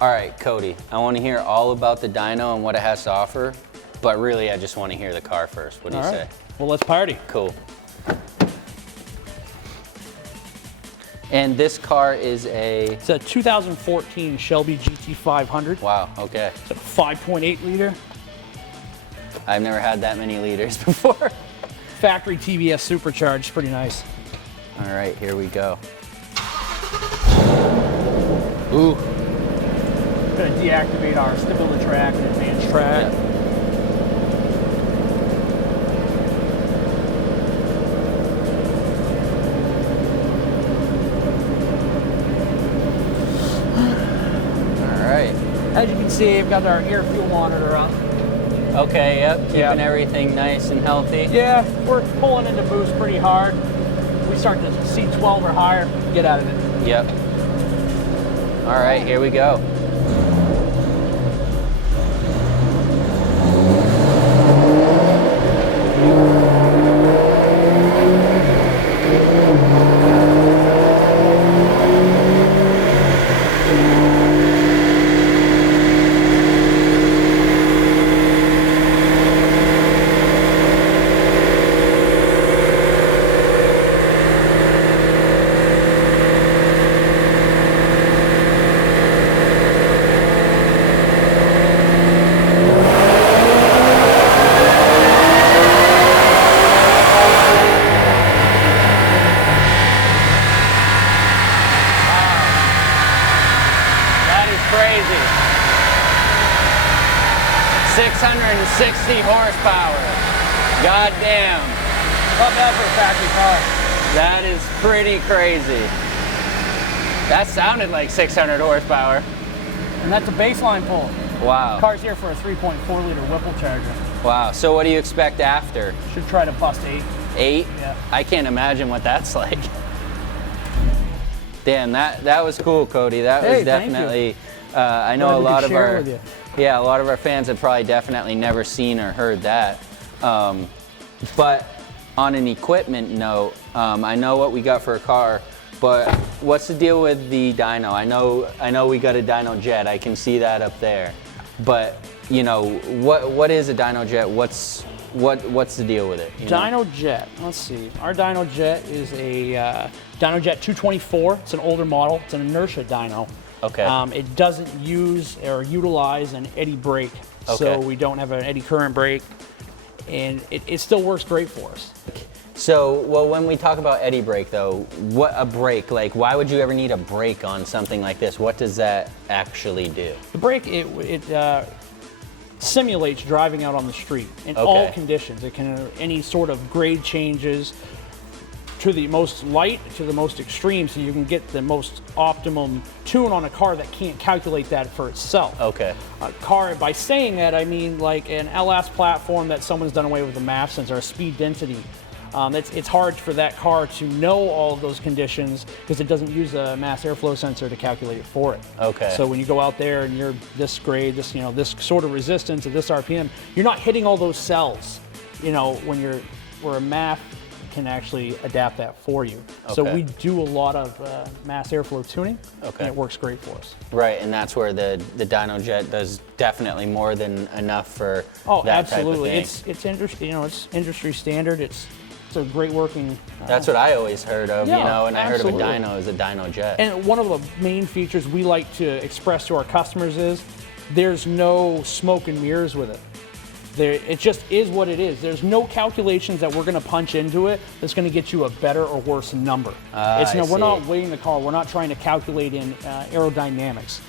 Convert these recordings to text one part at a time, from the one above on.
All right, Cody, I want to hear all about the dyno and what it has to offer, but really I just want to hear the car first. What do you say? Well, let's party. Cool. And this car is It's a 2014 Shelby GT 500. Wow, okay. It's a 5.8 liter. I've never had that many liters before. Factory TBS supercharged, pretty nice. All right, here we go. Ooh. Gonna deactivate our stability track and advanced track. Yeah. As you can see, we've got our air fuel monitor on. Okay, yep, keeping everything nice and healthy. Yeah, we're pulling into boost pretty hard. We start to C12 or higher, get out of it. Yep. All right, here we go. Crazy. 660 horsepower. God damn. Love that for a factory car. That is pretty crazy. That sounded like 600 horsepower. And that's a baseline pull. Wow. Car's here for a 3.4 liter Whipple charger. Wow. So what do you expect after? Should try to bust 8. 8? Yeah. I can't imagine what that's like. Damn, that was cool, Cody. That was definitely. I know a lot of our fans have probably definitely never seen or heard that. But on an equipment note, I know what we got for a car, but what's the deal with the dyno? I know we got a dyno jet. I can see that up there. But you know, what is a dyno jet? What's the deal with it? Dyno jet. Let's see. Our dyno jet is a Dyno Jet 224. It's an older model. It's an inertia dyno. Okay. It doesn't use or utilize an eddy brake, so we don't have an eddy current brake, and it still works great for us. So, well, when we talk about eddy brake, though, what a brake? Like, why would you ever need a brake on something like this? What does that actually do? The brake, it simulates driving out on the street in all conditions. It can any sort of grade changes, to the most light to the most extreme, so you can get the most optimum tune on a car that can't calculate that for itself. Okay. A car, by saying that, I mean like an LS platform that someone's done away with the MAP sensor, a speed density. It's hard for that car to know all of those conditions because it doesn't use a mass airflow sensor to calculate it for it. Okay. So when you go out there and you're this grade, this this sort of resistance at this RPM, you're not hitting all those cells. Where a MAP can actually adapt that for you. Okay. So we do a lot of mass airflow tuning, and it works great for us. Right, and that's where the dyno jet does definitely more than enough for that absolutely. type of thing. It's industry, it's industry standard. It's a great working. That's what I always heard of, and I heard of a dyno as a dyno jet. And one of the main features we like to express to our customers is there's no smoke and mirrors with it. It just is what it is. There's no calculations that we're going to punch into it that's going to get you a better or worse number. We're not weighing the car. We're not trying to calculate in aerodynamics.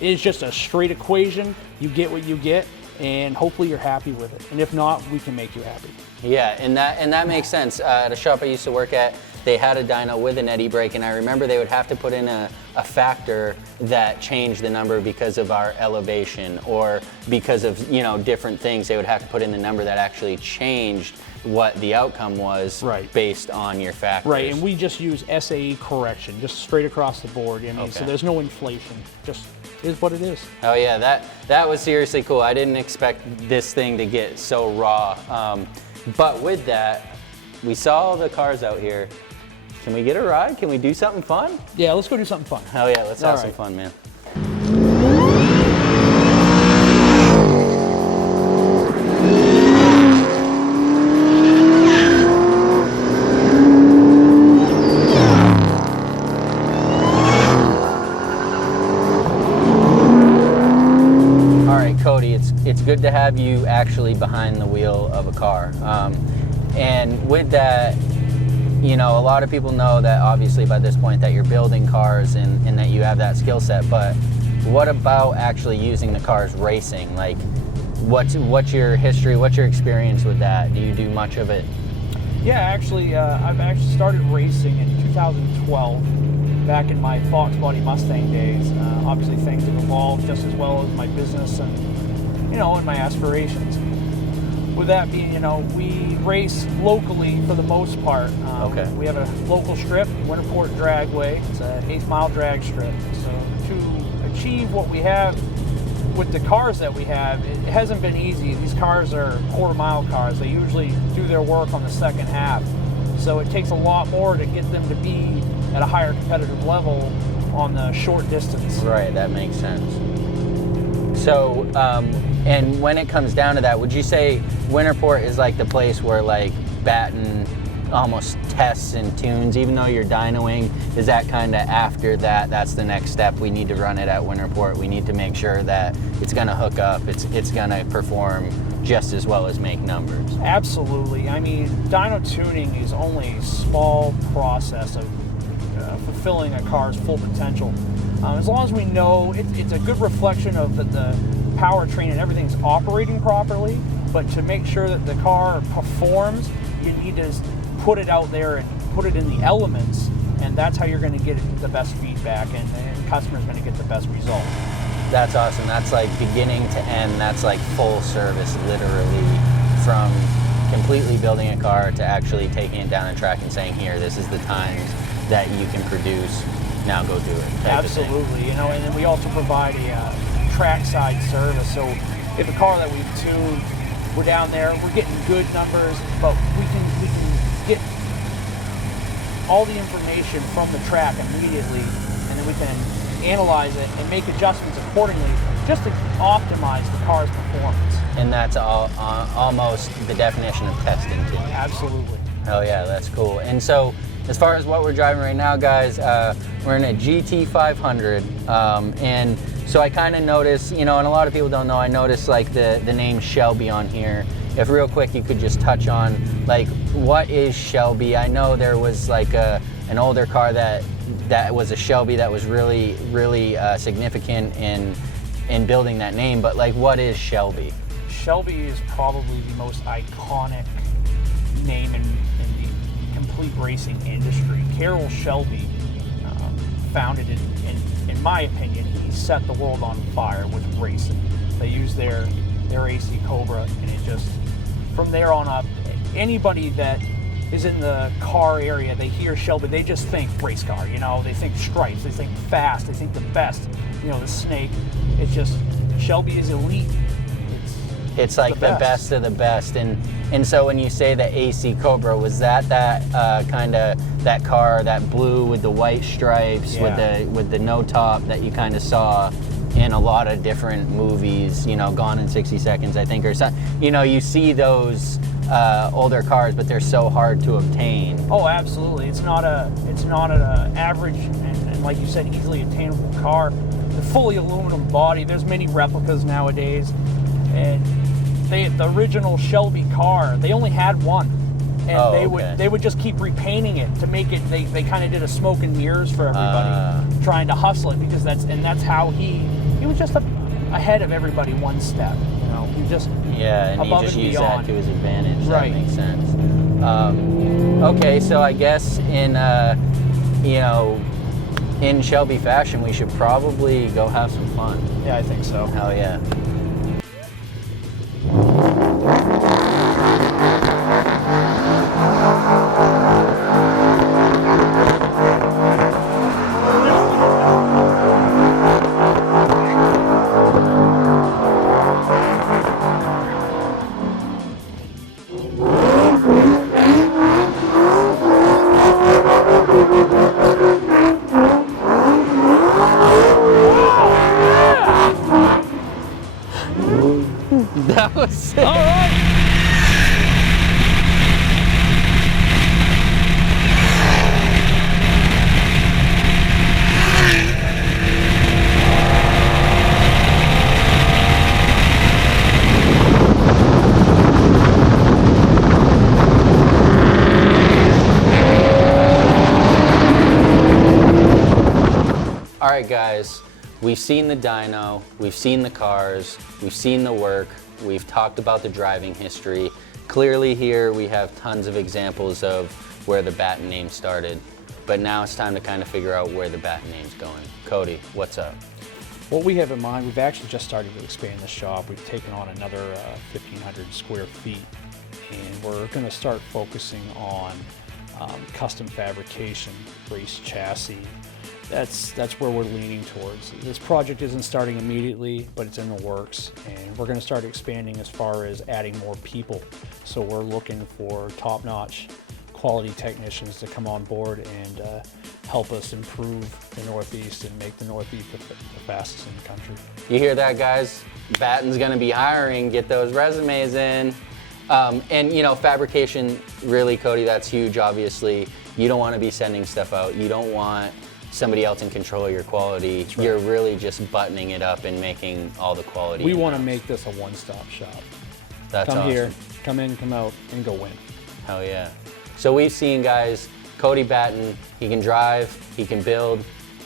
It's just a straight equation. You get what you get, and hopefully you're happy with it. And if not, we can make you happy. Yeah, and that makes sense. At a shop I used to work at, they had a dyno with an eddy brake, and I remember they would have to put in a factor that changed the number because of our elevation or because of different things. They would have to put in the number that actually changed what the outcome was based on your factors. Right, and we just use SAE correction, just straight across the board. So there's no inflation. Just is what it is. Oh yeah, that was seriously cool. I didn't expect this thing to get so raw. But with that, we saw all the cars out here. Can we get a ride? Can we do something fun? Yeah, let's go do something fun. Oh yeah, let's have some fun, man. good to have you actually behind the wheel of a car. And with that, you know, a lot of people know that obviously by this point that you're building cars and that you have that skill set, but what about actually using the cars racing? Like, what's your history, what's your experience with that? Do you do much of it? Yeah, actually, I've actually started racing in 2012, back in my Fox Body Mustang days. Obviously things have evolved just as well as my business and, you know, and my aspirations. With that being, you know, we race locally for the most part. Okay. We have a local strip, Winterport Dragway. It's an 8th mile drag strip. So to achieve what we have with the cars that we have, it hasn't been easy. These cars are quarter-mile cars. They usually do their work on the second half. So it takes a lot more to get them to be at a higher competitive level on the short distance. Right, that makes sense. So, and when it comes down to that, would you say Winterport is like the place where like Batten almost tests and tunes, even though you're dynoing? Is that kind of after that, that's the next step? We need to run it at Winterport. We need to make sure that it's going to hook up, it's going to perform just as well as make numbers. Absolutely. I mean, dyno tuning is only a small process of fulfilling a car's full potential. As long as we know it's a good reflection of that the powertrain and everything's operating properly, but to make sure that the car performs, you need to put it out there and put it in the elements, and that's how you're going to get the best feedback, and the customer's going to get the best result. That's awesome. That's like beginning to end. That's like full service, literally, from completely building a car to actually taking it down a track and saying, here, this is the times that you can produce, now go do it. Absolutely. You know, and then we also provide a trackside service. So if a car that we've tuned, we're down there, we're getting good numbers, but we can get all the information from the track immediately, and then we can analyze it and make adjustments accordingly just to optimize the car's performance. And that's almost the definition of testing too. Absolutely. Oh yeah, that's cool. And so as far as what we're driving right now, guys, we're in a GT 500, and so I kind of noticed, you know, and a lot of people don't know, I noticed like the name Shelby on here. If real quick you could just touch on, like, what is Shelby? I know there was like an older car that was a Shelby that was really, really significant in building that name, but like, what is Shelby? Shelby is probably the most iconic name in the complete racing industry. Carroll Shelby founded it, in my opinion, he set the world on fire with racing. They used their AC Cobra, and it just, from there on up, anybody that is in the car area, they hear Shelby, they just think race car, you know, they think stripes, they think fast, they think the best, you know, the snake. It's just, Shelby is elite. It's like the best of the best. And so when you say the AC Cobra, was that kind of that car, that blue with the white stripes, yeah, with the no top that you kind of saw in a lot of different movies, you know, Gone in 60 Seconds, I think, or something. You know, you see those older cars, but they're so hard to obtain. Oh, absolutely. It's not an average and like you said, easily attainable car. The fully aluminum body. There's many replicas nowadays, and the original Shelby car, they only had one, and they would just keep repainting it to make it. They kind of did a smoke and mirrors for everybody, trying to hustle it, because that's how he was just ahead of everybody one step. You know, he just and he just used that to his advantage. Right. That makes sense. Okay, so I guess in in Shelby fashion, we should probably go have some fun. Yeah, I think so. Hell yeah. That was sick. All right. right, guys, we've seen the dyno, we've seen the cars, we've seen the work, we've talked about the driving history. Clearly here we have tons of examples of where the Batten name started, but now it's time to kind of figure out where the Batten name's going. Coty, what's up? What we have in mind, we've actually just started to expand the shop. We've taken on another 1,500 square feet, and we're going to start focusing on custom fabrication, race chassis. That's where we're leaning towards. This project isn't starting immediately, but it's in the works, and we're going to start expanding as far as adding more people. So we're looking for top-notch quality technicians to come on board and help us improve the Northeast and make the Northeast the fastest in the country. You hear that, guys? Batten's gonna be hiring, get those resumes in. And you know, fabrication, really, Coty, that's huge, obviously. You don't wanna be sending stuff out. You don't want somebody else in control of your quality. Right. You're really just buttoning it up and making all the quality. We wanna make this a one-stop shop. That's come awesome. Here, come in, come out, and go win. Hell yeah. So we've seen, guys, Coty Batten, he can drive, he can build,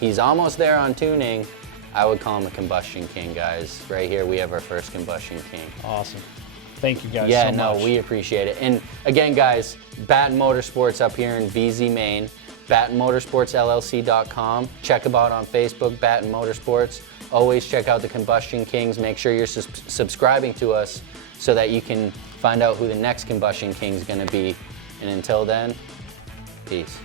he's almost there on tuning. I would call him a Combustion King, guys. Right here, we have our first Combustion King. Awesome. Thank you, guys, yeah, so much. No, we appreciate it. And again, guys, Batten Motorsports up here in VZ, Maine, BattenMotorsportsLLC.com. Check them out on Facebook, Batten Motorsports. Always check out the Combustion Kings. Make sure you're subscribing to us so that you can find out who the next Combustion King is going to be. And until then, peace.